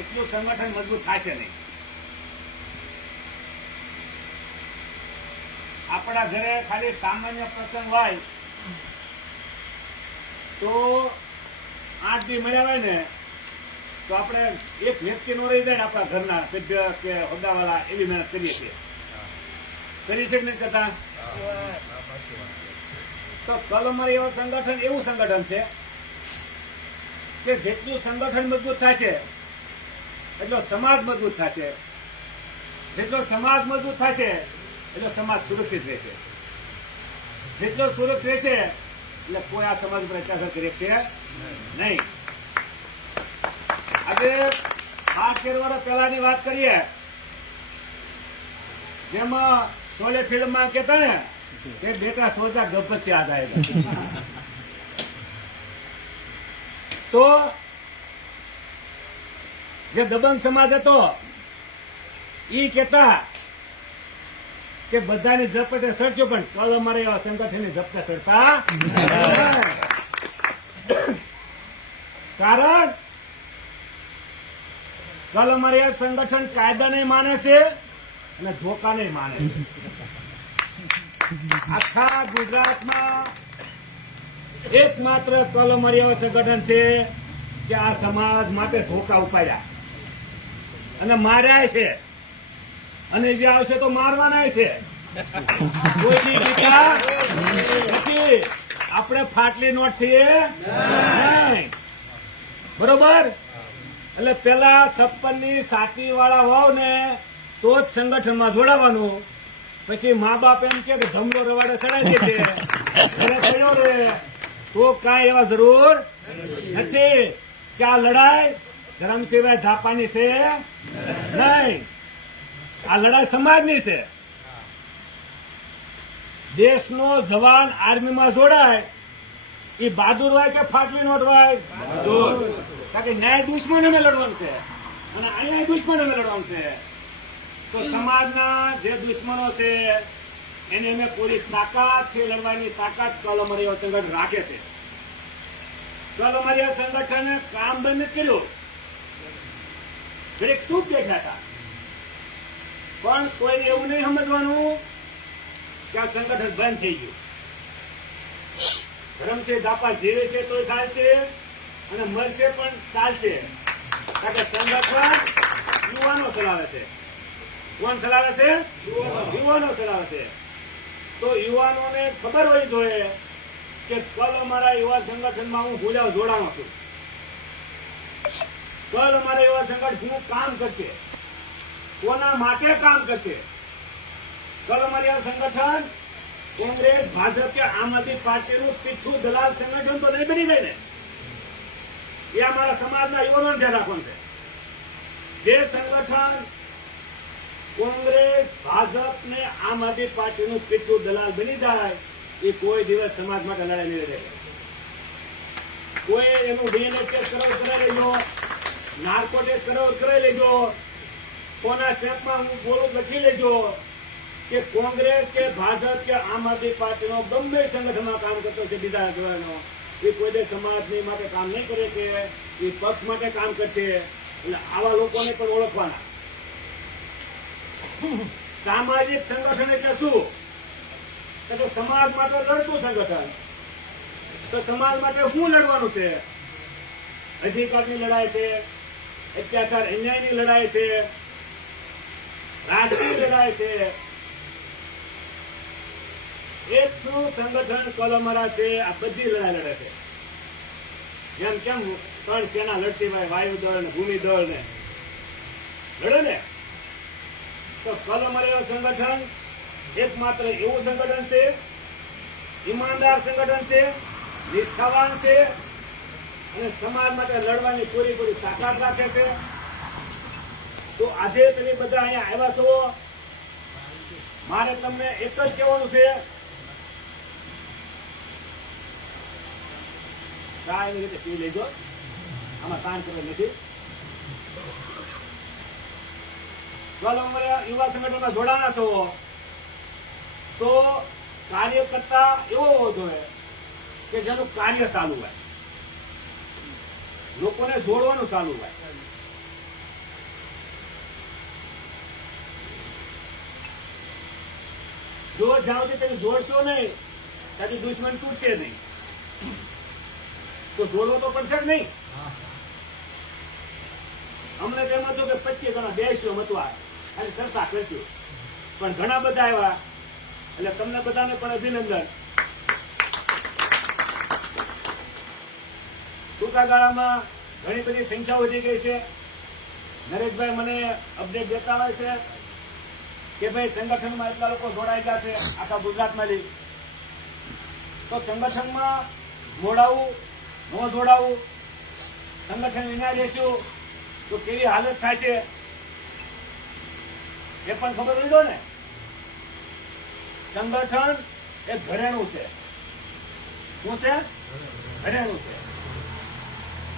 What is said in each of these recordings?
એટલું સંગઠન મજબૂત થશે નહીં. આપણા ઘરે ખાલી સામાન્ય પ્રસંગ હોય તો 8 દી મળ્યા હોય ને તો આપણે એક વ્યક્તિ નો રહી જાય ને આપણા ઘરના સભ્ય કે હોદ્દાવાળા એવી મહેનત કરીએ છીએ. કરી છે કે નથી કરતા? તો કલમરી એવું સંગઠન છે કે જેટલું સંગઠન મજબૂત થશે એટલો સમાજ મજબૂત થશે. જેટલો સમાજ મજબૂત થશે એટલો સમાજ સુરક્ષિત રહેશે. જેટલો સુરક્ષિત રહેશે એટલે કોઈ આ સમાજ ઉપર અત્યાચાર કરી શકશે નહીં. આજે 13 વર્ષ પહેલાની વાત કરીએ, જેમાં શોલે ફિલ્મમાં કહેતા ને કે બેટા સોચા ગબ્બર से आ जाएगा. તો જે દબંગ સમાજ હતો ઈ કહેતા કે બધાની ઝપટે સડજો પણ કલ અમારે એવા સંગઠનની ઝપટે સડતા કારણ કલ અમારે સંગઠન કાયદાને માને છે અને ધોકાને માને છે. આખા ગુજરાતમાં એકમાત્ર કલમરી એવા સંગઠન છે કે આ સમાજ માટે ધોકા ઉપાડ્યા અને માર્યા છે અને જે આવશે તો મારવાના છે. કોઈની ટીકા નથી. આપણે ફાટલી નોટ છીએ નહીં. બરોબર? એટલે પેલા 56 ની સાતી વાળા હોવ ને તો જ સંગઠનમાં જોડાવાનું. પછી મા બાપ એમ કે ધમલો રવાડે ચડાવી દે છે ઘરે થયો રે તો કાંઈ એવા જરૂર નથી કે આ લડાઈ ધર્મ સિવાય ધાપાની છે નહીં. આ લડાઈ સમાજની છે. દેશનો જવાન આર્મીમાં જોડાય એ બહાદુર હોય કે ફાટલી નોટ હોય? કારણ કે ન્યાય દુશ્મન અમે લડવાનું છે અને અહીંયા દુશ્મન અમે લડવાનું છે. તો સમાજના જે દુશ્મનો છે એને અમે પૂરી તાકાતથી લડવાની તાકાત કલમરી સંગઠન રાખે છે. કલમરી સંગઠને કામ બંધ કર્યું, દરેક સુખ દેખાતા, પણ કોઈને એવું નહીં સમજવાનું કે આ સંગઠન બંધ થઈ ગયું. ધરમસિંહ ધાપા જીવે છે તો ચાલશે અને મરશે પણ ચાલશે. કારણ કે સંગઠન યુવાનો ચલાવે છે. કોણ ચલાવે છે? યુવાનો ચલાવે છે. તો યુવાનોને ખબર હોવી જોઈએ કે કલ અમારા યુવા સંગઠનમાં હું ભૂલ્યા જોડાણો છું. કલ અમારા યુવા સંગઠન શું કામ કરશે, કોના માટે કામ કરશે. કલ અમારા સંગઠન કોંગ્રેસ, ભાજપ કે આમ આદમી પાર્ટીનું પીઠું દલાલ સંગઠન તો નહીં બની જાય ને. એ અમારા સમાજના યુવાનો ધ્યાન રાખવાનું છે. જે સંગઠન કોંગ્રેસ, ભાજપ ને આમ આદમી પાર્ટીનું પીઠું દલાલ બની જાય એ કોઈ દિવસ સમાજ માટે લડાઈ નહીં લડે. કોઈ એનું ડીએનએ ટેસ્ટ કરાવી લેજો, નાર્કો ટેસ્ટ કરાવી લેજો, કોના સ્ટેપમાં હું બોલું લખી લેજો કે કોંગ્રેસ કે ભાજપ કે આમ આદમી પાર્ટીનો ગમે સંગઠનમાં કામ કરતો છે બીજા આગેવાનો, એ કોઈ દે સમાજની માટે કામ નહીં કરે કે એ પક્ષ માટે કામ કરશે. એટલે આવા લોકોને પણ ઓળખવાના. સામાજિક સંગઠન એટલે શું? તો સમાજ માટે લડતું સંગઠન. તો સમાજ માટે શું લડવાનું છે? અધિકારની લડાઈ છે, અત્યાચાર અન્યાયની લડાઈ છે, રાષ્ટ્રીય લડાઈ છે. એટલું સંગઠન કલમરા છે. આ બધી લડાઈ લડે છે. જેમ કેમ 3 સેના લડતી હોય, વાયુ દળ ને ભૂમિ દળ ને લડે ને. તો કલમરી સંગઠન એકમાત્ર એવું સંગઠન છે, ઈમાનદાર સંગઠન છે, નિષ્ઠાવાન છે અને સમાજ માટે લડવાની પૂરી તાકાત રાખે છે. તો આજે તમે બધા અહીંયા આવ્યા છો, મારે તમને એક જ કહેવાનું છે, ચા એની રીતે પી લેજો, આમાં કામ કરવા નથી. યુવા સંગઠનમાં જોડાના છો તો કાર્યકર્તા એવો હોવો જોઈએ કે જેનું કાર્ય ચાલુ હોય, લોકોને જોડવાનું ચાલુ હોય. જો જ્યાં સુધી તમે જોડશો નહીં ત્યાંથી દુશ્મન તૂટશે નહીં. તો જોડવો તો પડશે જ નહીં. અમને તો એમ હતું કે 25 જણા બેસ્યો મતવા અને ચર્ચા કરશું, પણ ઘણા બધા આવ્યા એટલે તમને બધાને પણ અભિનંદન. ટૂંકા ગાળામાં ઘણી બધી સંખ્યા વધી ગઈ છે. નરેશભાઈ મને અપડેટ દેતા હોય છે કે ભાઈ સંગઠનમાં એટલા લોકો જોડાઈ ગયા છે આખા ગુજરાતમાંથી. તો સંગઠનમાં જોડાવું ન જોડાવું, સંગઠન વિના રહેશું તો કેવી હાલત થાય છે એ પણ ખબર હોય દો ને. સંગઠન એ ઘરેણું છે. શું છે? ઘરેણું છે.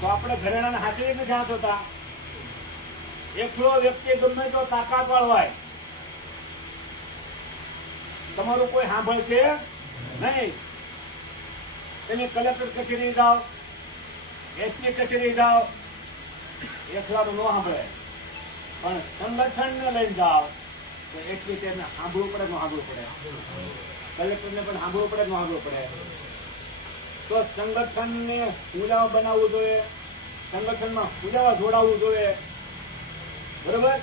તો આપણે ઘરેણાને હાથે નથી જાણ થતા. એકલો વ્યક્તિ ગમે તો તાકાત વાળો હોય, તમારું કોઈ સાંભળશે નહીં. તમે કલેક્ટર કચેરી જાઓ, એસપી કચેરી જાઓ, એકલાનું ન સાંભળે, પણ સંગઠનને લઈને જાઓ તો એસપી સાહેબને સાંભળવું પડે, ન સાંભળવું પડે, કલેક્ટરને પણ સાંભળવું પડે, ન સાંભળવું પડે. તો સંગઠનને પૂજાવા બનાવવું જોઈએ, સંગઠનમાં પૂજાવા જોડાવવું જોઈએ. બરોબર?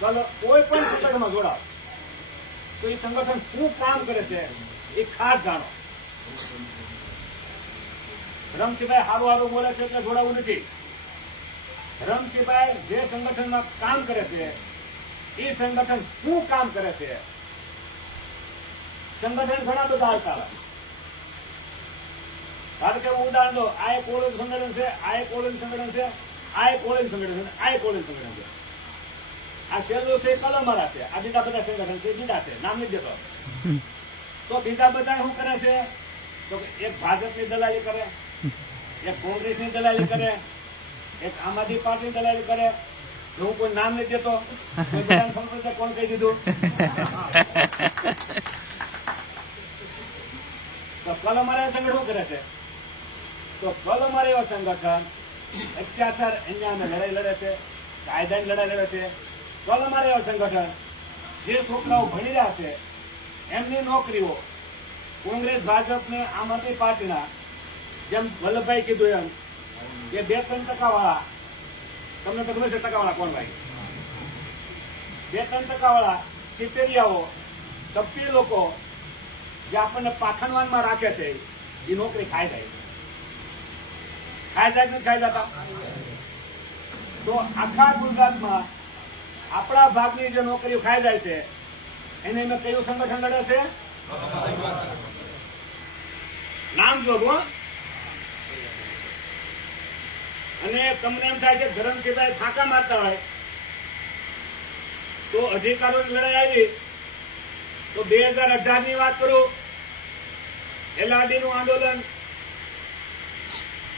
ચાલો કોઈ પણ સંગઠનમાં જોડાવ તો એ સંગઠન શું કામ કરે છે એ ખાસ જાણો. રમસિંહભાઈ સારું સારું બોલે છે એટલે જોડાવું નથી. રમસિંહભાઈ જે સંગઠનમાં કામ કરે છે એ સંગઠન શું કામ કરે છે. સંગઠન ઘણા બધા આવતા હોય. કારણ કે હું ઉદાહરણ દો, આ એક ઓળખ સંગઠન છે, આ એક ઓળખ સંગઠન છે, આ એક ઓળખ સંગઠન છે, આ એક ઓળખ સંગઠન છે. આ છેલ્લું છે કલમારા છે. આ બીજા બધા સંગઠન છે, બીજા છે, નામ નથી દેતો. તો બીજા બધા શું કરે છે? તો એક ભાજપની દલાલી કરે, એક કોંગ્રેસની દલાલી કરે, એક આમ આદમી પાર્ટીની દલાલી કરે. હું કોઈ નામ નથી દેતો, કોણ કહી દીધું? તો કલમારા સંગઠન શું કરે છે? તો કલમારા એવા સંગઠન અત્યાચાર અન્યાયને લડાઈ લડે છે, કાયદાની લડાઈ લડે છે. કલમારા એવા સંગઠન જે છોકરાઓ ભણી રહ્યા છે એમની નોકરીઓ કોંગ્રેસ, ભાજપ ને આમ આદમી પાર્ટીના, જેમ વલ્લભભાઈ કીધું એમ કે 2-3% વાળા, તમને તો ખબર છે ટકાવાળા કોણ ભાઈ? 2-3% વાળા સિત્તેરિયાઓ, તપી લોકો જે આપણને પાખંડવાનમાં રાખે છે એ નોકરી ખાઈ જાય. ખાઈ જાય કે ખાઈ જતા? તો આખા ગુજરાતમાં આપણા ભાગની જે નોકરીઓ ખાઈ જાય છે એને મેં કયું સંગઠન લડે છે? નામ જોવો. અને તમને એમ થાય છે ધરમસિંહભાઈ ફાંકા મારતા હોય તો અધિકારોની લડાઈ આવી તો 2018 ની વાત કરું, એલઆરડીનું આંદોલન.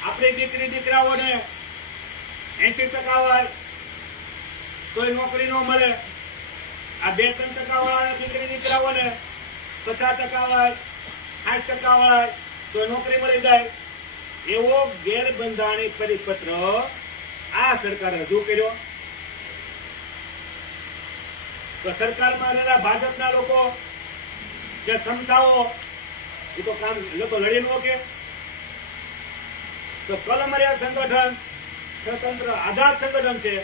આપણી દીકરી દીકરાઓને 80% હોય તોય નોકરી ન મળે. આ 2-3% વાળા દીકરી દીકરાઓને 50% હોય, 60% હોય તો નોકરી મળી જાય. એવો ગેરબંધારણીય પરિપત્ર આ સરકારે રજૂ કર્યો. તો સરકારમાં રહેલા ભાજપના લોકો જે સમસાવો એ તો કામ લોકો લડી ન કે. તો કલમરિયા સંગઠન સ્વતંત્ર આઝાદ સંગઠન છે,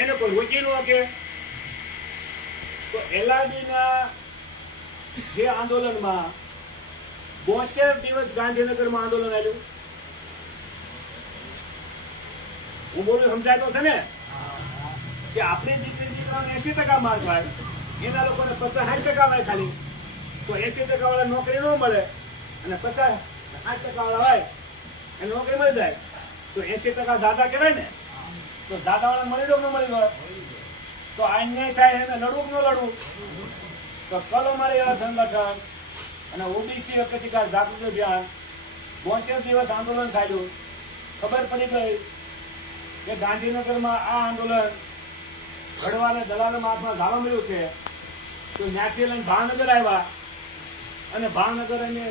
એને કોઈ રોકી ન કે. તો એલઆરડીના જે આંદોલનમાં 72 દિવસ ગાંધીનગરમાં આંદોલન આવ્યું. હું બોલું સમજાય તો છે ને કે આપણી દીકરી દીકરાઓને 80% માર્ક હોય, એના લોકોને 50-60% હોય ખાલી. તો 80% વાળા નોકરી ન મળે અને 50-60% વાળા હોય એને નોકરી મળી જાય તો 80% દાદા કહેવાય ને. તો દાદા વાળા મળી દો ન મળી દો તો આ અન્યાય થાય એને લડવું કે ન લડવું. તો કલમારા એવા સંગઠન અને ઓબીસી અધિકાર જાગૃતિ અભિયાન 72 દિવસ આંદોલન થયું. ખબર પડી ગઈ કે ગાંધીનગરમાં આ આંદોલન ઘડવાને દલાલના હાથમાં ધાવા મળ્યું છે. તો ત્યાંથી લઈને ભાવનગર આવ્યા અને ભાવનગર એને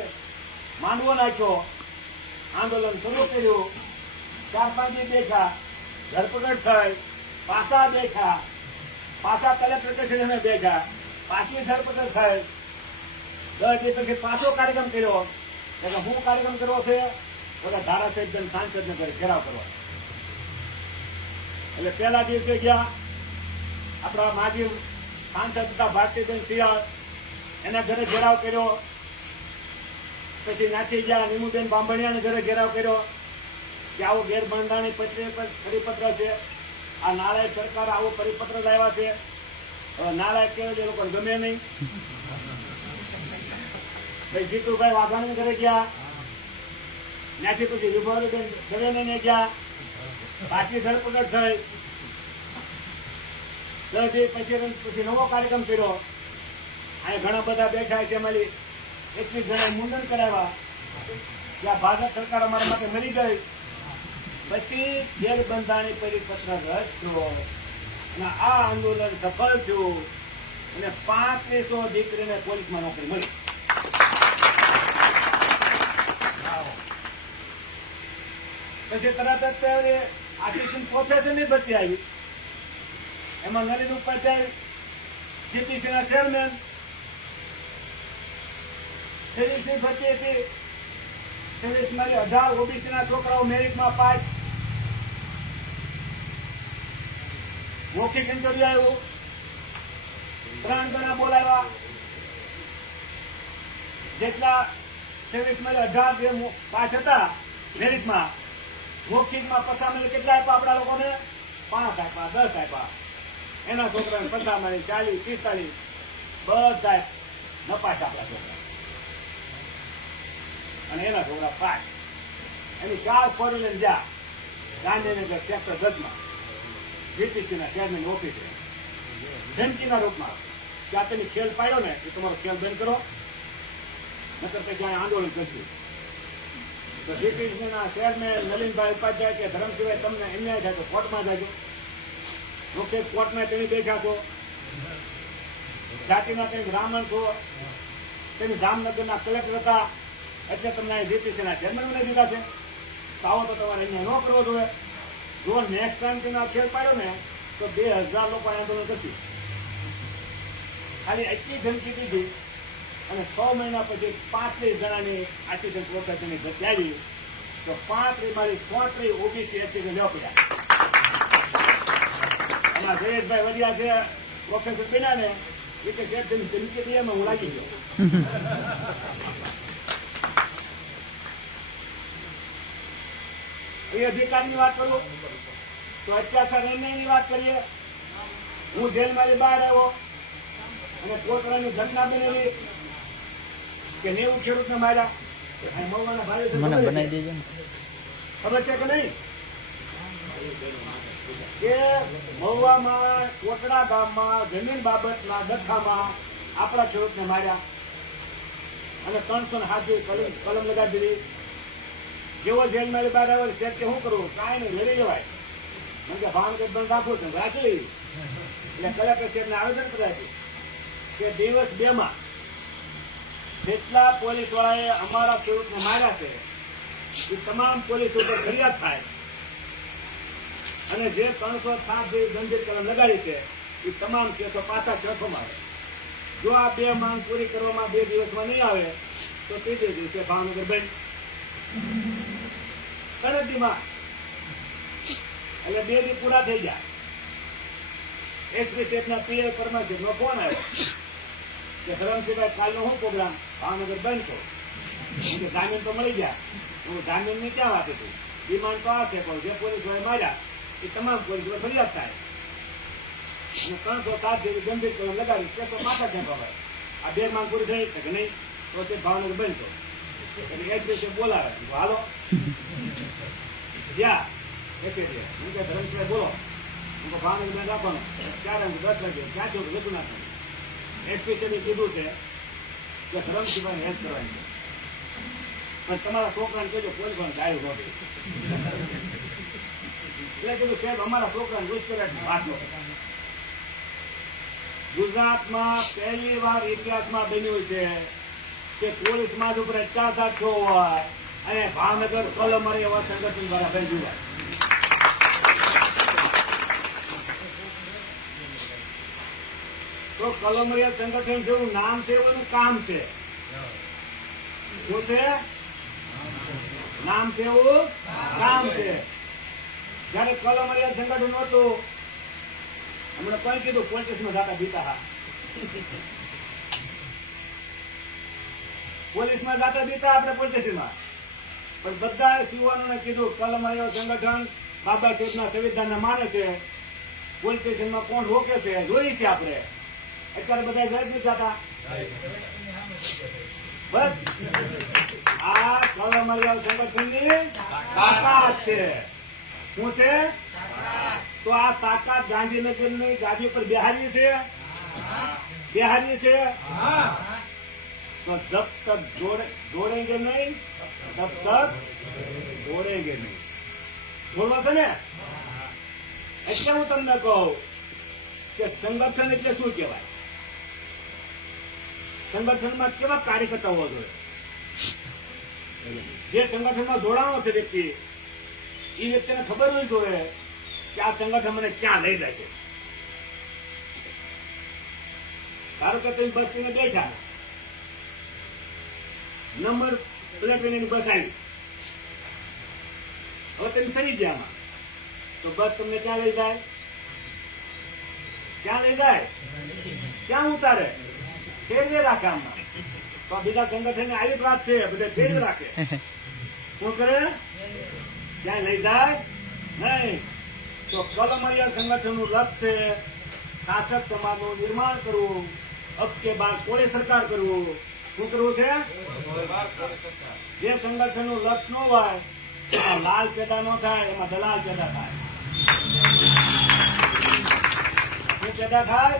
માંડવો નાખ્યો, આંદોલન શરૂ કર્યું. 4-5 દી બેઠા, ધરપકડ થઈ, પાછા બેઠા, પાછા કલેક્ટર કચેરીને બેઠા, પાછી ધરપકડ થઈ. 10 દી પછી પાછો કાર્યક્રમ કર્યો. એટલે હું કાર્યક્રમ કરવો છે? બધા ધારાસભ્ય સાંસદને ઘરે ઘેરાવ કરવા. એટલે પહેલા દિવસે ગયા આપણા માજી સાંસદ હતા ભારતીબેન શિયાળ, એના ઘરે ઘેરાવ કર્યો. પછી નાચી ગયા નીમુબેન બાંભણિયાને ઘરે ઘેરાવ કર્યો કે આવો ગેરબંધારણી પરિપત્ર છે, આ નાલાયક સરકાર આવો પરિપત્ર લાવ્યા છે. હવે નાલાયક કહેવાય એ લોકોને ગમે નહીં. પછી જીતુભાઈ વાઘાણી ઘરે ગયા, ત્યાંથી પછી વિભાવરીબેન દવેને ગયા, પાછી ધરપકડ થઈ. પછી નવો કાર્યક્રમ કર્યો. અહીંયા ઘણા બધા બેઠા છે, એમાંથી 21 જણાએ મુંડન કરાવ્યા. જ્યાં ભાજપ સરકાર અમારા માટે મરી ગઈ. પછી ગેરબંધારણી પરિપત્ર રદ થયો અને આ આંદોલન સફળ થયું અને 3500 દીકરીને પોલીસમાં નોકરી મળી. પછી તરત જ આસિસ્ટન્ટ પ્રોફેસરની ભરતી આવી. એમાં નલિન ઉપાધ્યાય જીપીસીના ચેરમેન, સર્વિસની ભરતી હતી. સર્વિસમાં 18 ઓબીસીના છોકરાઓ મેરિટમાં પાસ. મૌખિક ઇન્ટરવ્યુ આવ્યું, 3 ગણા બોલાવ્યા. જેટલા સર્વિસમાં 18 પાસ હતા મેરિટમાં, મૌખિકમાં પસામણી કેટલા આપ્યા આપણા લોકોને? 5 આપ્યા, 10 આપ્યા. એના છોકરાને પસામણી 40, 45 બધા નપાસ આપણા છોકરા. અને એના છોકરા પાસ. એની 4 ફોર લઈને જા ગાંધીનગર સેક્ટર 10માં જીપીસીના ચેરમેન ઓફિસે ધમકીના રૂપમાં કે આ તમે ખેલ પાડ્યો ને એ તમારો ખેલ બંધ કરો, નકર પછી આંદોલન કરશું. તો જીપીસીના ચેરમેન નલિનભાઈ ઉપાધ્યાય કે ધરમસિંહભાઈ તમને અન્યાય થાય તો કોર્ટમાં જાજો. લોકસેક કોર્ટમાં તમે બેઠા છો, જાતિના તમે બ્રાહ્મણ છો, તમે જામનગરના કલેક્ટર હતા એટલે તમને જીપીસીના ચેરમેન મને દીધા છે. તો આવો તો તમારે અહીંયા ન કરવો જોઈએ. જો નેક્સ્ટ ટાઈમ તમે ખેલ પાડ્યો ને તો 2000 લોકો આંદોલન કરશે. ખાલી એટલી ધમકી દીધી અને 6 મહિના પછી 35 જણાની આસિસ્ટન્ટ પ્રોફેસરની ભરતી આવી. તો 35 મારી 34 ઓબીસી એસસીને લેવા પડ્યા. અમારા જયેશભાઈ વડિયા છે પ્રોફેસર બન્યા ને એ કે સાહેબ તેની ધમકી દી એમાં હું લાગી ગયો. એ અધિકારની વાત કરું તો અત્યાચાર નિર્ણયની વાત કરીએ. હું જેલમાંથી બહાર આવ્યો અને કોટડાની ઘટના બનેલી કે 90 ખેડૂતને માર્યા. મહુવાના ભાઈ ખબર છે કે નહીં કે મહુવામાં કોટડા ગામમાં જમીન બાબતના દખામાં આપણા ખેડૂતને માર્યા અને 307 કલમ લગાવી દીધી. જેવો જેલમાં બહાર આવે સાહેબ કે શું કરવું? કાંઈ નહીં, લડી જવાય. મને કે ભાવનગર બંધ રાખવું છે, રાખી. એટલે કલેક્ટર સાહેબને આવેદન કરાયું કે દિવસ 2 માં જેટલા પોલીસ વાળાએ અમારા ખેડૂતને માર્યા છે એ તમામ પોલીસ ઉપર ફરિયાદ થાય અને જે 307 જેવી ગંભીર કલમ લગાડી છે એ તમામ કેસો પાછા ચડવામાં આવે. જો આ 2 માંગ પૂરી કરવામાં 2 દિવસમાં નહીં આવે તો 3 દિવસે ભાવનગર બંધ. કણકડીમાં એટલે 2 દી પૂરા થઈ ગયા. એસપી સાહેબના પીએ પરમાશીનો ફોન આવ્યો કે ધરમસિંહભાઈ કાલનો શું પ્રોગ્રામ? ભાવનગર બંધ છો. જામીન તો મળી ગયા. હું જામીનની ક્યાં વાત હતી? ડિમાન્ડ તો આ છે પણ જે પોલીસ વાળા માર્યા એ તમામ પોલીસ ફરિયાદ થાય અને 307 જેવી ગંભીર કલમ લગાડી કેસો પાછા ક્યાં પવાય. આ 2 માંગ પૂરી થઈ કે નહીં તો તે ભાવનગર બંધ છો. એટલે એસપી બોલાવે, હાલો જ્યાં એસી હું કે ધરમસિંહ બોલો, હું ભાવનગર બંધ રાખવાનો 4 10 વાગે ક્યાંથી હું લખું નાખવાનું. એસપી કીધું છે કે ધરમસિંહભાઈ હેલ્પ કરવાની છે પણ તમારા છોકરાને કહેજો કોઈ પણ ગાયું નહોતી. એટલે કીધું સાહેબ અમારા છોકરાને ઘુસપેઠ વાત નો. ગુજરાતમાં પહેલી વાર ઇતિહાસમાં બન્યું છે કે પોલીસમાં જ ઉપર અત્યાચાર થયો હોય અને ભાવનગર કલમરી એવા સંગઠન દ્વારા બન્યું હોય. તો કલમરિયા સંગઠન જેવું નામ છે એવું કામ છે. શું છે? નામ છે એવું કામ છે. જયારે કલમરિયા સંગઠન હતું, હમણાં કોઈ કીધું પોલીસમાં જાતા બીતા હા, પોલીસમાં જાતા બીતા આપણે પોલીસમાં, પણ બધા યુવાનોને કીધું કલમરિયા સંગઠન બાબા સાહેબના સંવિધાનને માને છે, પોલીસ સ્ટેશનમાં કોણ રોકે છે જોઈ છે આપણે. અત્યારે બધા જઈ જતા બસ આ કલમરિયા સંગઠનની તાકાત છે. શું છે? તો આ તાકાત ગાંધીનગરની ગાદી પર બિહારી છે, બિહારી છે. તો જબ તક જોડેંગે નહીં તબ તક જોડેંગે નહીં. બોલવા છે ને? એટલે હું તમને કહું કે સંગઠન એટલે શું કહેવાય? સંગઠનમાં કેવા કાર્યકર્તા હોવા જોઈએ? જે સંગઠનમાં જોડાણો છે વ્યક્તિ, એ વ્યક્તિને ખબર હોવી જોઈએ કે આ સંગઠન મને ક્યાં લઈ જાય છે. ધારો કે તમે બસ સ્ટેન્ડ બેઠા, નંબર પ્લેટ એની બસ આવી, હવે તમે ચડી ગયા આમાં, તો બસ તમને ક્યાં લઈ જાય? ક્યાં લઈ જાય? ક્યાં ઉતારે? ફેરવે રાખે આમાં. તો બીજા સંગઠન આવી જ વાત છે, બધા ફેરવે રાખે. શું કરે? ક્યાંય લઈ જાય નહીં. તો કલમરિયા સંગઠનનું લક્ષ્ય છે શાસક સમાજનું નિર્માણ કરવું, અબ કે બાદ કોળી સરકાર કરવું. શું કરવું છે? જે સંગઠનનું લક્ષ્ય ન હોય એમાં લાલ પેદા ન થાય, એમાં દલાલ પેદા થાય. શું પેદા થાય?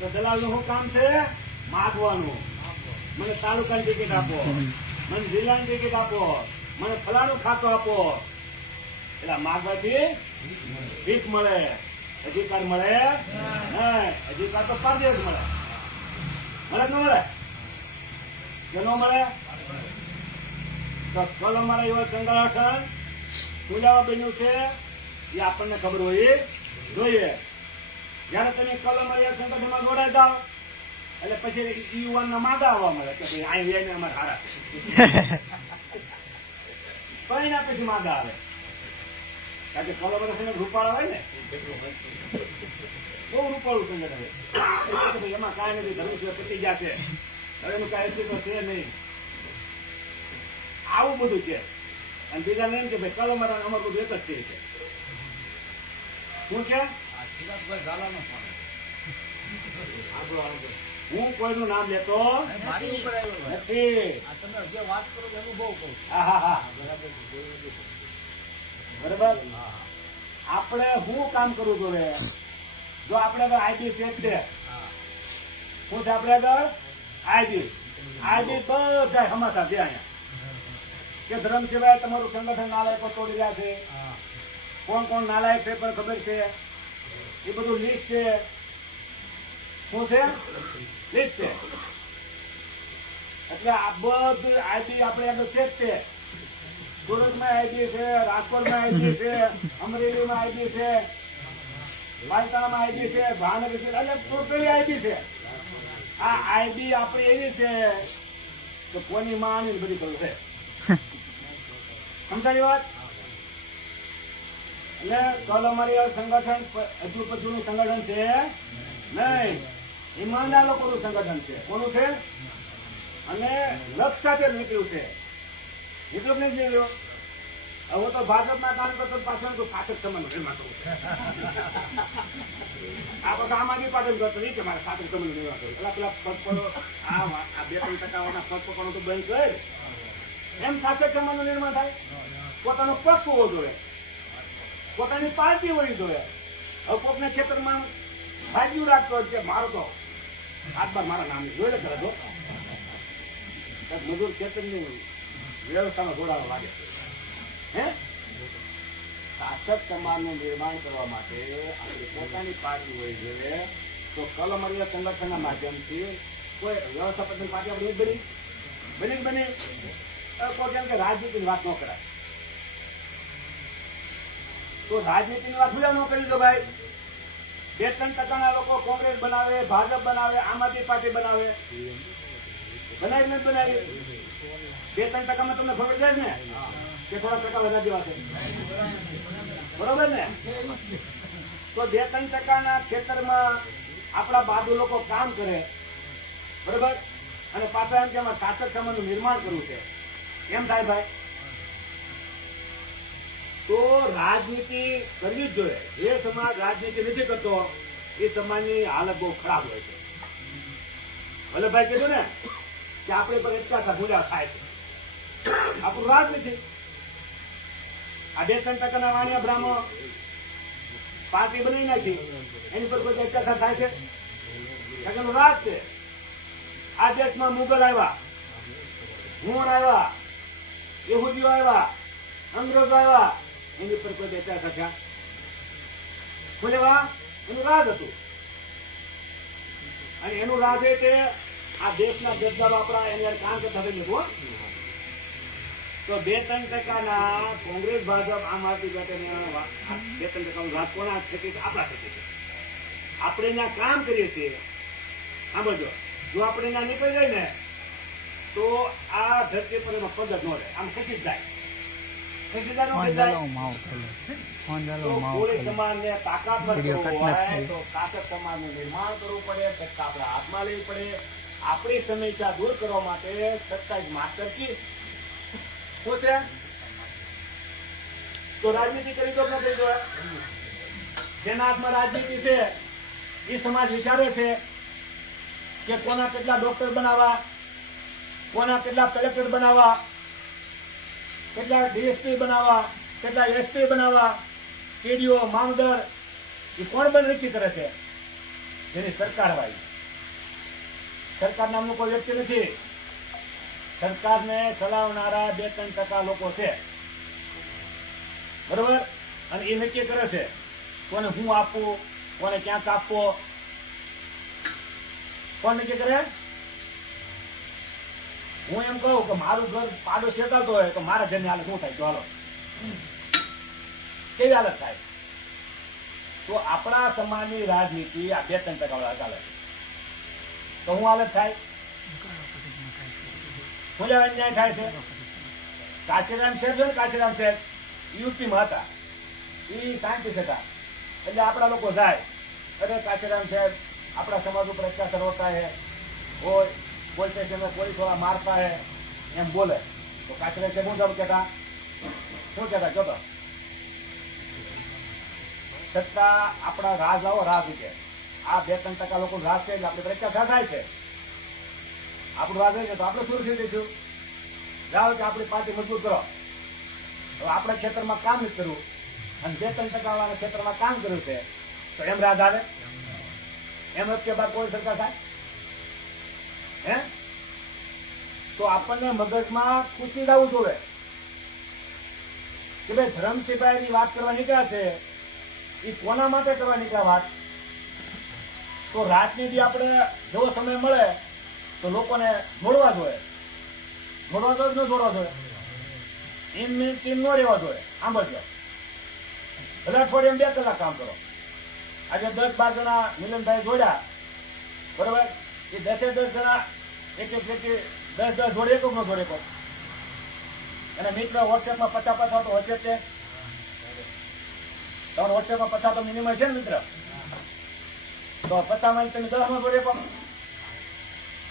તો દલાલનું શું કામ છે? માગવાનું. મને તાલુકાની ટિકિટ આપો, મને જિલ્લાની ટિકિટ આપો, મને ફલાણું ખાતું આપો. એટલે માગવાથી ભીખ મળે, અધિકાર મળે નહીં. અધિકાર તો પાંચે જ મળે. મળે ન મળે? કે ન મળે? તો કલમરિયા એવા સંગઠન ખુલાવા બન્યું છે એ આપણને ખબર હોય જોઈએ. જયારે તમે કલમરિયા સંગઠનમાં જોડાઈ જાઓ એટલે પછી યુવાનના માગા આવવા મળે કે ભાઈ અહીં લઈને અમારે હારા કઈ ના પછી માગા આવે. કારણ કે કલમરિયા સંગઠન રૂપાળા હોય ને, બહુ રૂપાળું સંગઠન હોય. એમાં કાંઈ નથી, ધર્મશીલ પતી જશે, હવે એનું કાંઈ અસ્તિત્વ છે નહીં, આવું બધું છે. અને બીજા એમ કે ભાઈ કલમરિયા અમારું બધું એક જ છે. શું કે? હું કોઈનું નામ લેતો નથી. બરાબર? આપણે શું કામ કરવું જોઈએ? જો આપણે આગળ આઈબી સેટ છે, શું છે આપણે આગળ? આઈબી બધા હમાસા છે અહીંયા કે ધર્મ સિવાય તમારું સંગઠન નાલાયકો તોડી રહ્યા છે. કોણ કોણ નાલાયક છે પણ ખબર છે, એ બધું લિસ્ટ છે. શું છે? લિસ્ટ છે. એટલે આ બધું આઈબી આપણે આગળ સેટ છે. સુરતમાં આઈબી છે, રાજકોટમાં આઈબી છે, અમરેલીમાં આઈબી છે, પાલિતાણામાં આઈબી છે, ભાવનગર છે, એટલે ટોટલી આઈબી છે. આ આઈબી આપણી એવી છે કે કોની માની બધી ખબર છે. સમજાણી વાત? એટલે કલમરિયા સંગઠન હજુ પછીનું સંગઠન છે નહીં, ઈમાનદાર લોકોનું સંગઠન છે. કોનું છે? અને લક્ષ સાથે નીકળ્યું છે. એટલું નહીં નીકળ્યો. હવે તો ભાજપના કામ કરતો પાછળ તો શાસક સંબંધ નિર્માણ કરવું છે. આ પછી આમ આદમી પાર્ટી કરતો નહીં કે મારે શાસક સંબંધ નિર્માણ કરવું. એટલે પેલા પગપડો આ 2-3% પગ પકડવાનું તો બંધ કરે. એમ શાસક સંબંધનું નિર્માણ થાય. પોતાનો પક્ષ હોવો જોઈએ, પોતાની પાર્ટી હોવી જોઈએ. હવે કોકને ખેતરમાં ભાગ્યું રાખતો હોય કે મારો તો હાથમાં મારા નામની જોઈ લે કરે તો મજૂર ખેતરની વ્યવસ્થામાં જોડાવા લાગે. હે? શાસક સમાજનું નિર્માણ કરવા માટે આપણી પોતાની પાર્ટી હોવી જોઈએ. તો કલમરિયા સંગઠનના માધ્યમથી કોઈ વ્યવસ્થાપન પાર્ટી આપણી બની કોઈ કેમ કે રાજનીતિની વાત ન કરાય. તો રાજનીતિની વાત ભૂલા ન કરી દો ભાઈ. 2-3% લોકો કોંગ્રેસ બનાવે, ભાજપ બનાવે, આમ આદમી પાર્ટી બનાવે, બનાવી નથી બનાવી. 2-3% તમને ખબર છે ને કે થોડા ટકા વધારી દેવા છે, બરોબર ને? તો 2-3% ખેતરમાં આપણા બાજુ લોકો કામ કરે, બરોબર, અને પાછા એમ કે અમારે શાસક સમાજનું નિર્માણ કરવું છે, એમ થાય ભાઈ? તો રાજનીતિ કરવી જ જોઈએ. જે સમાજ રાજનીતિ નથી કરતો એ સમાજની હાલત બહુ ખરાબ હોય છે. વલ્લભભાઈ કીધું ને કે આપણી પર એટલા ગુજા થાય છે, આપણું રાજનીતિ. આ 2-3% વાણિયા બ્રાહ્મણ પાર્ટી બનાવી નાખી, એની પર કોઈ અત્યાચાર થાય છે? એનું રાજ છે. આ દેશમાં મુગલ આવ્યા, હુણ આવ્યા, યહૂદીઓ આવ્યા, અંગ્રેજો આવ્યા, એની પર કોઈ અત્યાચાર થયા? બોલેવા એનું રાજ હતું. અને એનું રાજ એ તે આ દેશના જજદારો આપણા એની કામ કરતા થઈ ગયું. તો 2-3% કોંગ્રેસ, ભાજપ, આમ આદમી પાર્ટી 2-3% રાજ કોના થકી છે? આપણા થકી છે. આપણે ત્યાં કામ કરીએ છીએ. સાંભળજો, જો આપણે ત્યાં નીકળી જાય ને તો આ ધરતી પર એનો પગ જ ન રહે, આમ ખસી જ જાય. ખસી જાય તો કોળી સમાજને તાકાત કરવું હોય તો શાસક સમાજનું નિર્માણ કરવું પડે, સત્તા આપણા હાથમાં લેવી પડે. આપણી સમસ્યા દૂર કરવા માટે સત્તા જ માસ્ટર કી શું છે? તો રાજનીતિ કરી દો, ન કરી દો. જેના હાથમાં રાજનીતિ છે એ સમાજ વિચારે છે કે કોના કેટલા ડોક્ટર બનાવવા, કોના કેટલા કલેક્ટર બનાવવા, કેટલા ડીએસપી બનાવવા, કેટલા એસપી બનાવવા, કેડીઓ, મામલતદાર, એ કોણ બન નક્કી કરે છે? જેની સરકાર હોય. સરકાર નામનું કોઈ વ્યક્તિ નથી. સરકારને ચલાવનારા 2-3% લોકો છે, બરોબર? અને એ નક્કી કરે છે કોને હું આપવું, કોને ક્યાંક આપવો. કોણ નક્કી કરે? હું એમ કહું કે મારું ઘર પાડો શેકાતો હોય તો મારા ઘરની હાલત શું થાય? તો હાલો કેવી હાલત થાય? તો આપણા સમાજની રાજનીતિ આ 2-3% વાળા ચાલે છે તો હું હાલત થાય? શું અન્યાય થાય છે? કાશીરામ શેઠ છે ને, કાશીરામ શેઠ યુપીમાં હતા, એ સાયન્ટિસ્ટ હતા. એટલે આપણા લોકો જાય, અરે કાશીરામ શેઠ આપણા સમાજ ઉપર અત્યાચાર હોતા है, और પોલીસ સ્ટેશનમાં પોલીસ વાળા મારતા है, એમ બોલે. તો કાશીરામ શેઠ શું જવાબ કહેતા? શું કહેતા? કહો તો. સત્તા આપણા રાજ આવો, રાજ કે આ 2-3% લોકો રાજ છે એટલે આપણે અત્યાચાર થાય છે. આપણું રાજ હોય તો આપણે સુરક્ષિત દઈશું. જાઓ કે આપણી પાર્ટી મજબૂત કરો. હવે આપણે ખેતરમાં કામ નથી કરવું અને 2-3% વાળાના ખેતરમાં કામ કર્યું છે તો એમ રાજ આવે? એમ કે બાદ કોઈ સરકાર થાય? હે? તો આપણને મગજમાં ખુશી લાવવું જોઈએ કે ભાઈ ધરમસિંહભાઈની વાત કરવા નીકળ્યા છે, એ કોના માટે કરવા નીકળ્યા વાત? તો રાજનીતિ આપણે જેવો સમય મળે તો લોકોને જોડવા જોઈએ. જોડવા જોઈએ ન જોડવા જોઈએ? ટીમ ન રહેવા જોઈએ. સાંભળજો, ભલે અઠવાડિયામાં 2 કલાક કામ કરો. આજે 10-12 જણા મિલનભાઈ જોડ્યા, બરોબર? એ 10-10 જણા એક વ્યક્તિ 10-10 જોડે, એક નો જોડે કોઈ. અને મિત્ર વોટ્સએપમાં 50 તો વોટ્સએપ છે તમારે, વોટ્સએપમાં 50 તો મિનિમમ છે ને મિત્ર? તો 50 માં તમે 10 માં જોડે પણ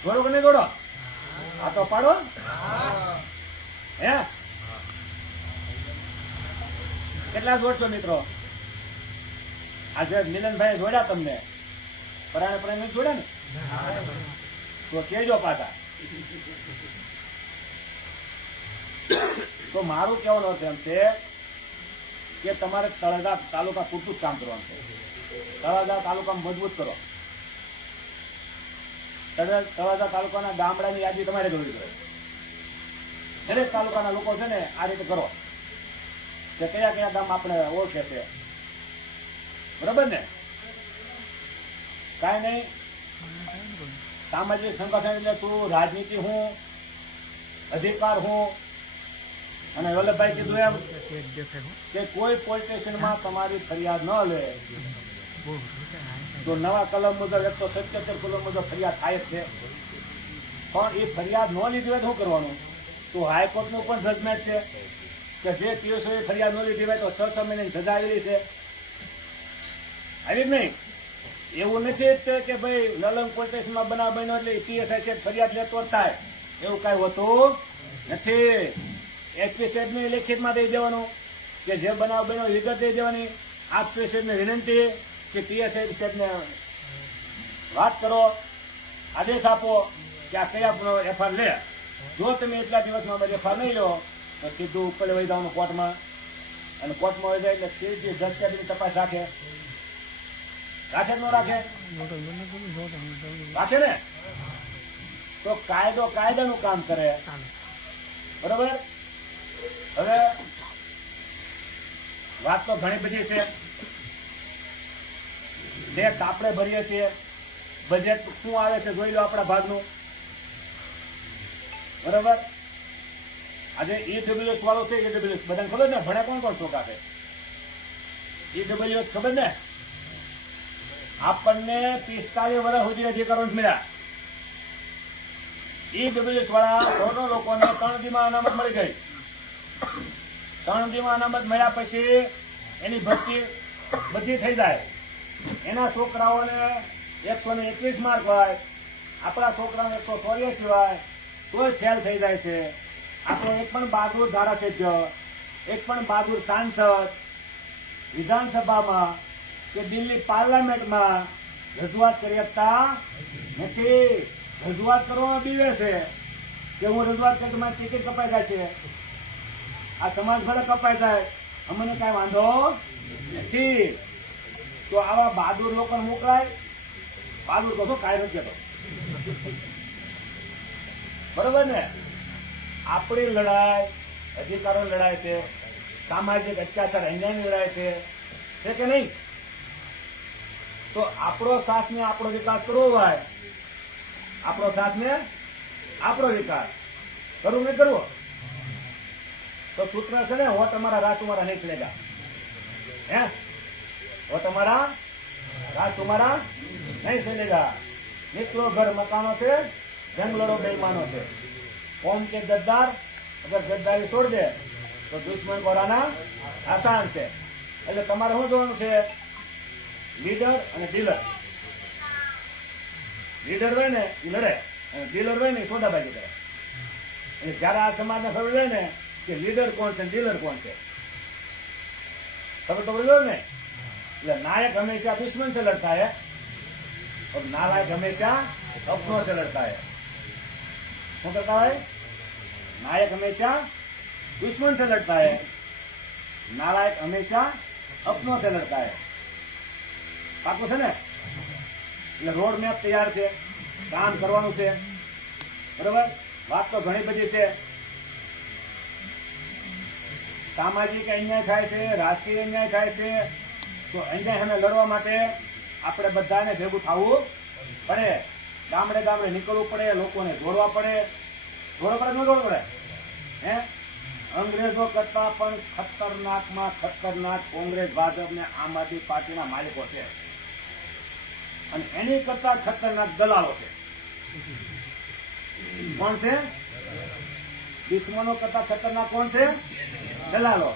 જોડો કે નહીં જોડો? આ તો પાડો હે? કેટલા જોડશો મિત્રો? આજે મિલનભાઈ જોડ્યા તમને, પરાણે પરાણે જોડ્યા ને? તો કેજો પાછા. તો મારું કહેવાનું અર્થ એમ છે કે તમારે તળાજા તાલુકા પૂરતું જ કામ કરવાનું છે. તળાજા તાલુકા મજબૂત કરો. તળાજા તાલુકાના ગામડાની યાદી તમારે કરવી જોઈએ. દરેક તાલુકાના લોકો છે ને આ રીતે કરો કે કયા કયા ગામ આપણે ઓળખે છે, બરોબર ને? કાંઈ નહીં. સામાજિક સંગઠન એટલે શું, રાજનીતિ હું, અધિકાર હું. અને વલ્લભભાઈ કીધું એમ કે કોઈ પોલીસ સ્ટેશનમાં તમારી ફરિયાદ ન લે તો નવા કલમ મુજબ 177 કલમ મુજબ ફરિયાદ થાય જ છે. પણ એ ફરિયાદ ન લીધી હોય તો શું કરવાનું? તો હાઈકોર્ટનું પણ જજમેન્ટ છે કે જે પીએસઓએ ફરિયાદ ન લીધી હોય તો 6 મહિનાની સજા આવેલી છે. આવી જ નહીં. એવું નથી કે ભાઈ નલંગ પોલીસ સ્ટેશનમાં બનાવ બન્યો એટલે પીએસઆઈ સાહેબ ફરિયાદ લેતો જ થાય, એવું કાંઈ હોતું નથી. એસપી સાહેબને લેખિતમાં દઈ દેવાનું કે જે બનાવ બન્યો વિગત દઈ દેવાની. આપસી સાહેબને વિનંતી કે પીએસઆઈ સાહેબને વાત કરો, આદેશ આપો કે આ કયા એફઆર લે. જો તમે એટલા દિવસમાં એફઆર નહીં લો તો સીધું ઉપર વહી જવાનું કોર્ટમાં, અને કોર્ટમાં વહી જાય એટલે સીધી જજ સાહેબની તપાસ રાખે કે ન રાખે? રાખે ને. તો કાયદો કાયદાનું કામ કરે. બરોબર. હવે વાત તો ઘણી બધી છે. ટેક્સ આપણે ભરીએ છીએ, બજેટ શું આવે છે જોઈ લો આપણા ભાગનું. બરોબર. આજે ઈડબ્લ્યુએસ વાળો છે, ઈડબ્લ્યુએસ બધાને ખબર ને, ભણે કોણ છોકરા છે ઈડબ્લ્યુએસ ખબર ને? આપણને 45 વર્ષ સુધી અધિકારો મળ્યા. ઈડબ્લ્યુએસ વાળા કરોડો લોકોને 3 દીમાં અનામત મળી ગઈ. 3 દીમાં અનામત મળ્યા પછી એની ભરતી બધી થઈ જાય. એના છોકરાઓને 121 માર્ક હોય, આપણા છોકરાઓને 184 હોય, તોય ફેલ થઈ જાય છે. આપણો એક પણ બહાદુર ધારાસભ્ય, એક પણ બહાદુર સાંસદ વિધાનસભામાં કે દિલ્હી પાર્લામેન્ટમાં રજૂઆત કરી શકતા નથી. રજૂઆત કરવામાં બીવે છે કે હું રજૂઆત કરી તો મારી ટિકિટ કપાઈ જાય છે, આ સમાજ ભલે કપાઈ જાય, અમને કાંઈ વાંધો નથી. તો આવા બહાદુર લોકોને મોકલાય. બહાદુર કહો કાંઈ નથી કહેતો. બરોબર ને? આપણી લડાઈ અધિકારોની લડાઈ છે, સામાજિક અત્યાચાર અન્યાયની લડાઈ છે કે નહીં? તો આપણો સાથને આપણો વિકાસ કરવો હોય, આપણો સાથને આપણો વિકાસ કરવું નહીં કરવો તો સૂત્ર છે ને, હો તમારા રાજ તમારા નહીં ચલેગા. હે, હો તમારા રાજ તમારા નહીં ચલેગા. નીકળો ઘર મકાનો છે, જંગ લડો બેઈમાનો છે. કોમ કે ગદ્દાર અગર ગદ્દારી છોડ દે તો દુશ્મન को हराना आसान છે. એટલે તમારે શું જોવાનું છે? લીડર અને ડીલર. લીડર હોય ને એ લડે, અને ડીલર હોય ને એ સોદાબાજી કરે. એટલે જયારે આ સમાજને ખબર હોય ને કે લીડર કોણ છે, ડીલર કોણ છે, ખબર તો પડે ને. એટલે नायक हमेशा दुश्मन से लड़ता है और नालायक हमेशा अपनों से लड़ता है. શું કરતા હોય? नायक हमेशा दुश्मन से लड़ता है, नालायक हमेशा अपनों से लड़ता है. પાકું છે ને? એટલે રોડ મેપ તૈયાર છે, કામ કરવાનું છે. બરોબર. વાત તો ઘણી બધી છે. સામાજિક અન્યાય થાય છે, રાષ્ટ્રીય અન્યાય થાય છે. તો અન્યાય સામે લડવા માટે આપણે બધાને ભેગું થવું પડે. ગામડે ગામડે નીકળવું પડે, લોકોને જોડવા પડે. જોડવા પડે ન જોડવું પડે? હે, અંગ્રેજો કરતા પણ ખતરનાકમાં ખતરનાક કોંગ્રેસ, ભાજપ ને આમ આદમી પાર્ટીના માલિકો છે, અને એની કરતા ખતરનાક દલાલો છે. કોણ છે? દુશ્મનો કરતા ખતરનાક કોણ છે? દલાલો.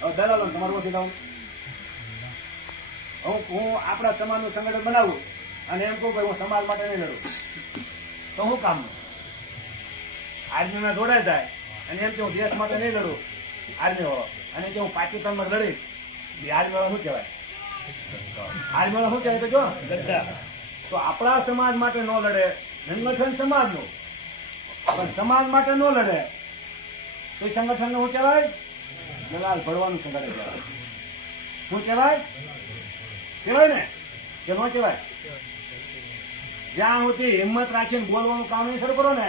હવે દલાલો તમારું નથી લાવું. હું આપણા સમાજનું સંગઠન બનાવું અને એમ કહું કે હું સમાજ માટે નહીં લડું, તો હું કામનું? આર્મીમાં જોડાઈ જાય અને એમ કે હું દેશ માટે નહીં લડું આર્મી વાળો, અને કે હું પાકિસ્તાનમાં લડીશ, એ આર્મી વાળા શું કહેવાય? આર્મી વાળા શું કહેવાય? તો જો ગદ્દાર. તો આપણા સમાજ માટે ન લડે, સંગઠન સમાજનું, પણ સમાજ માટે ન લડે તો એ સંગઠનને શું કહેવાય? દલાલ ભરવાનું સંગઠન કહેવાય. શું કહેવાય? કહેવાય ને કે ન કહેવાય? જ્યાં સુધી હિંમત રાખીને બોલવાનું કામ નહીં શરૂ કરો ને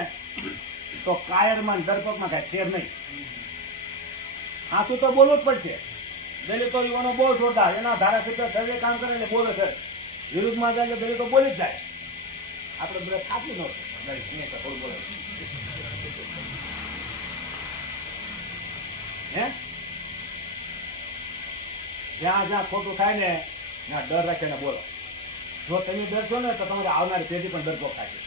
તો કાયરમાં ડરપોકમાં થાય ફેર નહીં. આંસુ તો બોલવું જ પડશે. દલિતો યુવાનો બહુ જોરદાર, એના ધારાસભ્ય સર્વે કામ કરે એટલે બોલે છે, વિરુદ્ધમાં જાય એટલે દલિતો બોલી જ જાય. આપણે બધા થાકી ન થોડું બોલે. હે, જ્યાં જ્યાં ખોટું થાય ને ત્યાં ડર રાખીને બોલો. જો તમે ડરશો ને તો તમારે આવનારી પેઢી પણ ડરપોક થશે.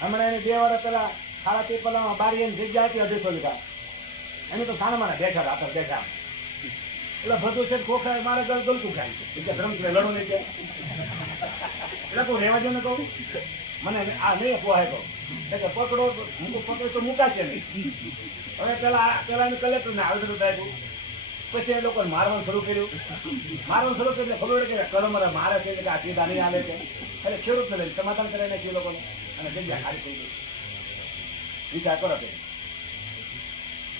હમણાં એને 2 વર્ષ પેલા સાડા પીપલામાં બારી જગ્યા હતી 250 વીઘા. એને તો સાનામાં બેઠા હતા, આપણે બેઠા એટલે બધું છે ખોખરા મારે ગલતું ખાય એટલે ધર્મશ્રી લડો નહીં કે એટલે કહું રેવા દો ને કહું મને આ નહીં પોહાય કહું એટલે પકડો પકડો તો મુકાશે નહીં. હવે પેલા એને કલેક્ટરને આવેદન આપ્યું. પછી એ લોકોને મારવાનું શરૂ કર્યું. શરૂ કર્યું એટલે ખબર કે કલમ મારે છે કે આ સીધા નહીં આવે છે. એટલે ખેડૂતને લઈને સમાધાન કરાવી નાખ્યું લોકોને અને જગ્યા ખાલી થઈ ગઈ. વિચાર કરો કે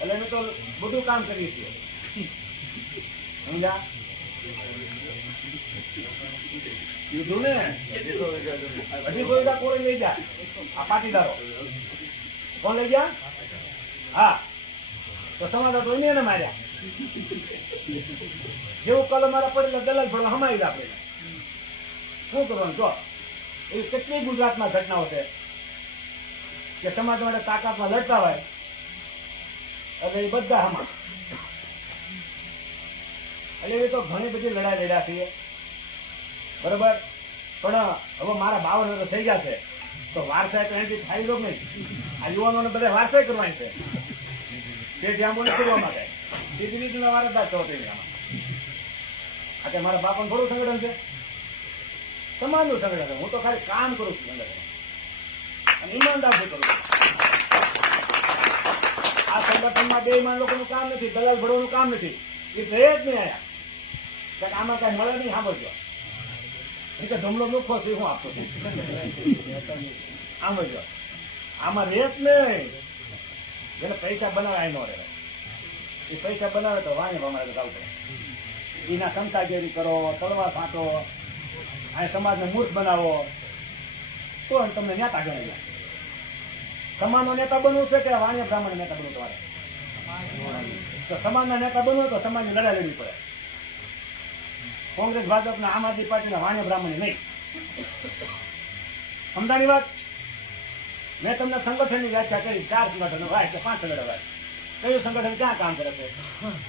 એટલે અમે તો બધું કામ કરીએ છીએ. સમજ્યા? કીધું ને 250 વીઘા કોણ લઈ જાય? આ પાટીદારો કોણ લઈ ગયા? હા, તો સમાધાન તો એને માર્યા. જેવું કલમ મારા પડેલા દલાલ ભરવા હમાઈ જ આપણે શું કરવાનું? જો એવી કેટલી ગુજરાતમાં ઘટનાઓ છે કે સમાજ માટે તાકાતમાં લડતા હોય એટલે એ બધા હમા. એટલે એવી તો ઘણી બધી લડાઈ લડ્યા છીએ, બરોબર. પણ હવે મારા 52 વર્ષ થઈ ગયા છે તો વારસાઈ તો એનાથી થાય લો નહીં. આ યુવાનોને બધા વારસાઈ કરવાની છે તે ધ્યાન બોલી કરવા માટે સીધી રીતના વારસદાર છો થઈ ગયા. આ કે મારા બાપાનું થોડું સંગઠન છે, સમાજનું સંગઠન છે. હું તો ખાલી કામ કરું છું સંગઠન અને ઈમાનદારથી કરું છું. આ સંગઠનમાં બેઈમાન લોકોનું કામ નથી, દલાલ ભરવાનું કામ નથી. એ રહે જ નહીં આયા કે આમાં કઈ મળે નહીં. સાંભળજો કે ધમલો નુખો છે હું આપતો છું. સાંભળજો આમાં રેત નહીં. જેને પૈસા બનાવે નો રહે. એ પૈસા બનાવે તો વાણી અમારે ચાલુ પડે. એના સંસાગેરી કરો, તળવા ફાંટો, આ સમાજને મૂર્ખ બનાવો તો તમને નેતા ગણી જાય. સમાજનો નેતા બનવું છે કે વાણિયા બ્રાહ્મણ નેતા બનવું? તમારે તો સમાજના નેતા બનવું તો સમાજની લડાઈ લડવી પડે. કોંગ્રેસ, ભાજપના, આમ આદમી પાર્ટીના વાણિયા બ્રાહ્મણ નહીં. સમજાણી વાત? મેં તમને સંગઠનની વ્યાખ્યા કરી. 4 સંગઠનો હોય કે 5 સંગઠન હોય. કયું સંગઠન ક્યાં કામ કરે છે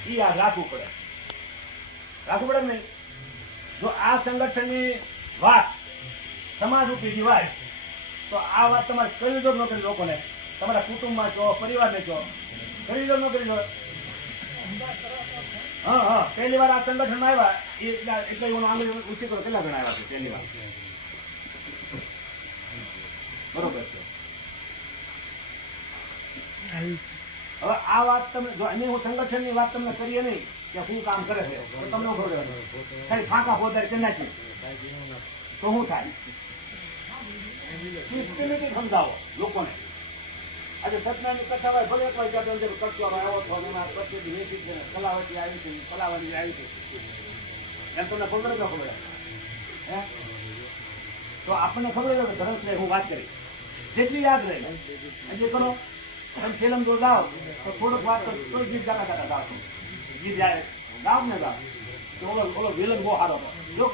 એ યાદ રાખવું પડે. રાખવું પડે નહીં. જો આ સંગઠનની વાત સમાજ રૂપી જીવાય તો આ વાત તમારે કરી દો. ન કરી લોકોને તમારા કુટુંબમાં કહો, પરિવારને કહો, કરી દો. ન કરી દો. હા, પહેલી વાર આ સંગઠનમાં આવ્યા એટલે હું આંગળી ઉછી કરો. કેટલા જણા આવ્યા છે પહેલી વાર? બરોબર છે. હવે આ વાત તમે જો અહીં હું સંગઠનની વાત તમને કરીએ નહીં કે શું કામ કરે છે તો તમને ખબર ખાલી ફાંકા પોતારે કરી નાખી તો શું થાય? સિસ્ટમેટિક સમજાવો લોકોને. આજે સત્યનારાયણની કથા હોય ભલે એક વાર અંદર કરતો આવ્યો હતો પછી વેચી છે, કલાવતી આવી હતી, કલાવતી આવી હતી, એમ તમને ખબર જ ખબર હે? તો આપણને ખબર જ ધરમશ્રી હું વાત કરી જેટલી યાદ રહી હજી કરો. તમે ફિલ્મ જો જાઓ તો થોડુંક વાત તો કોઈ ગીત ગાતા ગાતા ગાવ ગીત જાય ગાવ ને ગાવ તો ઓલો વિલન બહુ સારો હતો. જો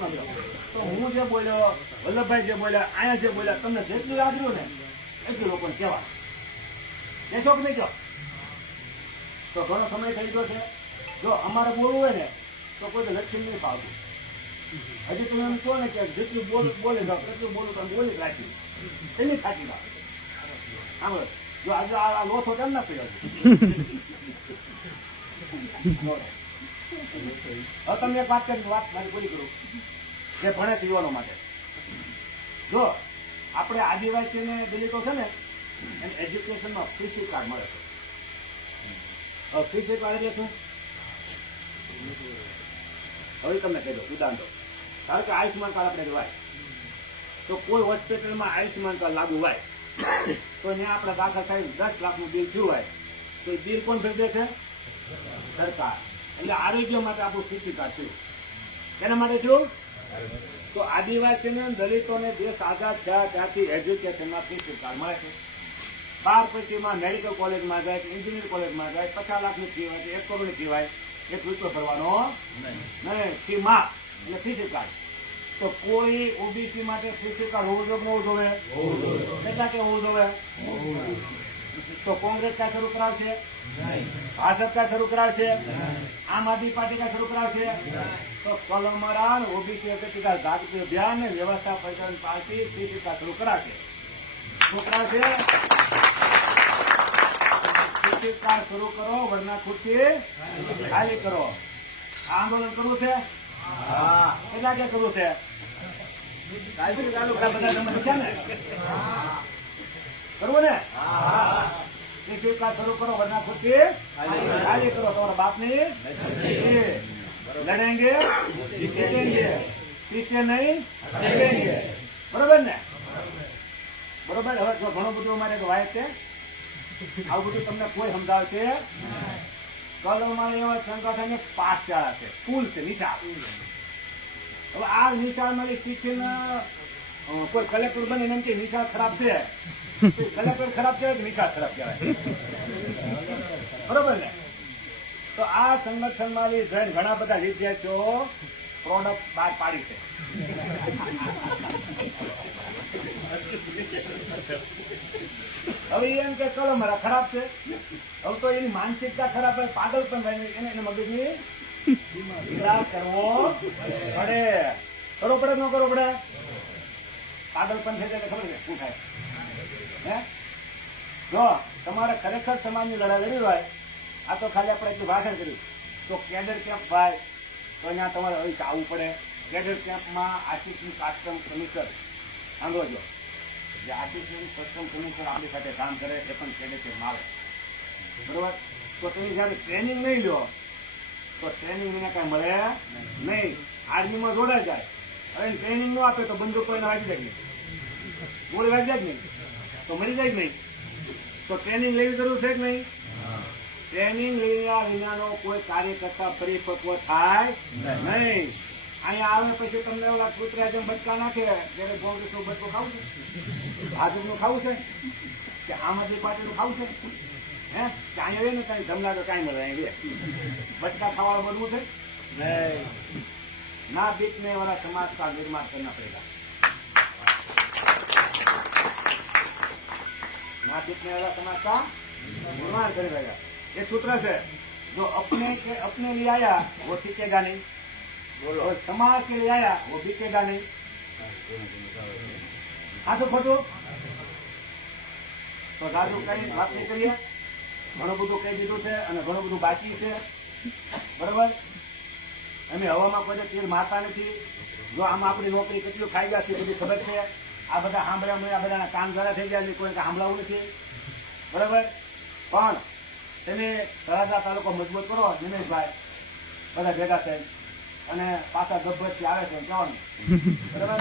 તો હું જે બોલ્યો, વલ્લભભાઈ જે બોલ્યા, અહીંયા જે બોલ્યા, તમને જેટલું યાદ રહ્યું ને એટલું લોકોને કહેવા દેશો કે નહીં કહો? તો ઘણો સમય થઈ ગયો છે. જો અમારે બોલવું હોય ને તો કોઈ લક્ષ્મી નહીં ફાવતું. હજી તમે એમ કહો ને કે જેટલું બોલી જાઓ એટલું બોલું તમે બોલી રાખ્યું એની થાકી જાઓ. સાંભળો, જો આજે આ લોથો કેમ ના પીડ્યો? હવે તમને એક વાત કરી, વાત મારી પૂરી કરું. જે ભણે છે યુવાનો માટે, જો આપણે આદિવાસી અને દલિતો છે ને એને એજ્યુકેશનમાં ફ્રી કાર્ડ મળે છે. હવે ફ્રી કાર્ડ એટલે શું? હવે તમને કહી દો ઉદાહરણ દો. ધારો કે આયુષ્યમાન કાર્ડ આપણે હોય તો કોઈ હોસ્પિટલમાં આયુષ્યમાન કાર્ડ લાગુ હોય તો ત્યાં આપણે દાખલ થાય 10 લાખનું બિલ થયું હોય તો એ બિલ કોણ ભરી દેશે? સરકાર. એટલે આરોગ્ય માટે આપણું ફ્રી કાર્ડ થયું. એના માટે થયું. તો આદિવાસીને દલિતોને દેશ આઝાદ થયા ત્યાંથી એજ્યુકેશનમાં ફ્રી કાર્ડ મળે છે. 12 પછીમાં મેડિકલ કોલેજમાં જાય કે એન્જિનિયરિંગ કોલેજમાં જાય 50 લાખની ફી હોય કે 1 કરોડની ફી હોય, 1 રૂપિયો ભરવાનો નહીં. ફી માફ એટલે ફ્રી કાર્ડ. તો કોઈ ઓબીસી માટે ફ્રી કાર્ડ હોવું જોઈએ? હોવું જોઈએ. કેટલા કે હોવું જોઈએ? તો કોંગ્રેસ કા શરૂ કરાવશે? ભાજપ કા શરૂ કરાવશે? આમ આદમી પાર્ટી કા શરૂ કરાવશે? તો કલમરાન ઓબીસી અધિકાર જાગૃતિ અભિયાન વ્યવસ્થા પરિચાલન પાર્ટી ફ્રી કાર્ડ શરૂ કરાશે. છોકરા છે ખુરશી કાર શરૂ કરો, વરના ખુરશી ખાલી કરો. આ આંદોલન કરવું છે? હા. કેટલા કે કરવું છે? કાલથી ચાલુ બધા નંબર છે ને? કરવું ને? ખુરશી કાર શરૂ કરો, વરના ખુરશી ખાલી કરો. તમારા બાપની લડેંગે જીતેંગે, પીછે નહીં જીતેંગે. બરોબર ને? બરોબર. હવે જો ઘણું બધું અમારે વાય છે, આવું બધું તમને કોઈ સમજાવશે. કલ અમારે એવા સંગઠન પાઠશાળા છે, સ્કૂલ છે, નિશાળ. હવે આ નિશાળમાં શીખીને કોઈ કલેક્ટર બને એમ કે નિશાળ ખરાબ છે, કલેક્ટર ખરાબ કહેવાય કે નિશાળ ખરાબ કહેવાય? બરોબર ને? તો આ સંગઠનમાં જઈને ઘણા બધા વિદ્યાર્થીઓ પ્રોડક્ટ બહાર પાડી છે. હવે એમ કે કલમ મારા ખરાબ છે. હવે તો એની માનસિકતા ખરાબ હોય, પાગલ પણ થાય, એને મગજની વિકાસ કરવો પડે. કરવો પડે ન કરવો પડે? પાગલ પણ થઈ જાય ખબર છે શું થાય? હે, જો તમારે ખરેખર સમાજની લડાઈ લડી હોય, આ તો ખાલી આપણે એટલું ભાષણ કર્યું, તો કેડર કેમ્પ ભાઈ તો અહીંયા તમારે હવે આવવું પડે. કેડર કેમ્પમાં આસિસ્ટન્ટ કસ્ટમ કમિશનર સાંભળો, જે આસિસ્ટન્ટ કસ્ટમ કમિશનર આપણી સાથે કામ કરે એ પણ કેડર કેમ્પમાં આવે. બરોબર? તો તમે જયારે ટ્રેનિંગ નહીં લો તો ટ્રેનિંગ એને કાંઈ મળે નહીં. આર્મીમાં જોડાઈ જાય, હવે ટ્રેનિંગ ન આપે તો બંદૂક કોઈને વાગી જાય નહીં, ગોળી વાગી જાય જ નહીં, તો મરી જાય જ નહીં. તો ટ્રેનિંગ લેવી જરૂર છે કે નહીં? ટ્રેનિંગ લેવા વિનાનો કોઈ કાર્યકર્તા પરિપક્વ થાય નહીં. અહીંયા આવે પછી તમને ઓલા કૂતરા જેમ બચકા નાખે, ત્યારે કોંગ્રેસનું બચકું ખાવું છે, ભાજપનું ખાવું છે કે આમ આદમી પાર્ટીનું ખાવું છે? હે, કે અહીંયા ને કઈ ધમલા તો કાંઈ મળે, અહીં બચકા ખાવાનું બનવું છે નહીં. ના બીતને વાળા સમાજ કા નિર્માણ करना पड़ेगा. ना बीतने वाला समाज का निर्माण करेगा. ये सूत्र से जो अपने लिए आया वो टिकेगा नहीं, और समाज के लिए आया वो बिकेगा नहीं. हाँ तो खोटो तो રાજુ કઈ વાત નહીં કરીએ. ઘણું બધું કહી દીધું છે અને ઘણું બધું બાકી છે. બરોબર? અમે હવામાં કોઈ તીર મારતા નથી. જો આમાં આપણી નોકરી કેટલું ખાઈ ગયા છે બધી ખબર છે. આ બધા સાંભળ્યા આ બધાના કામ જરા થઈ ગયા છે, કોઈ સાંભળાવું નથી. બરાબર? પણ તમે તળાજા તાલુકો મજબૂત કરો દિનેશભાઈ, બધા ભેગા થઈ અને પાછા ગબ્બરથી આવે છે કહેવાનું. બરાબર?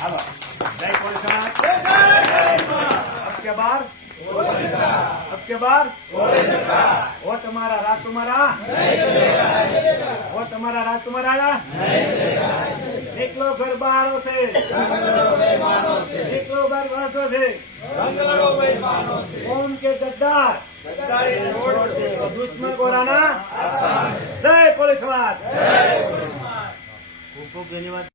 હાલો, જય કોળીસણા. અબ કે બાર वो तुम्हारा राज तुम्हारा वो तुम्हारा राज तुम्हारा निकलो घर बाहरों से, निकलो घर बाहरों से, कौन के गद्दार दुश्मन को लाना. जय पुलिस समाज. खूब खूब धन्यवाद.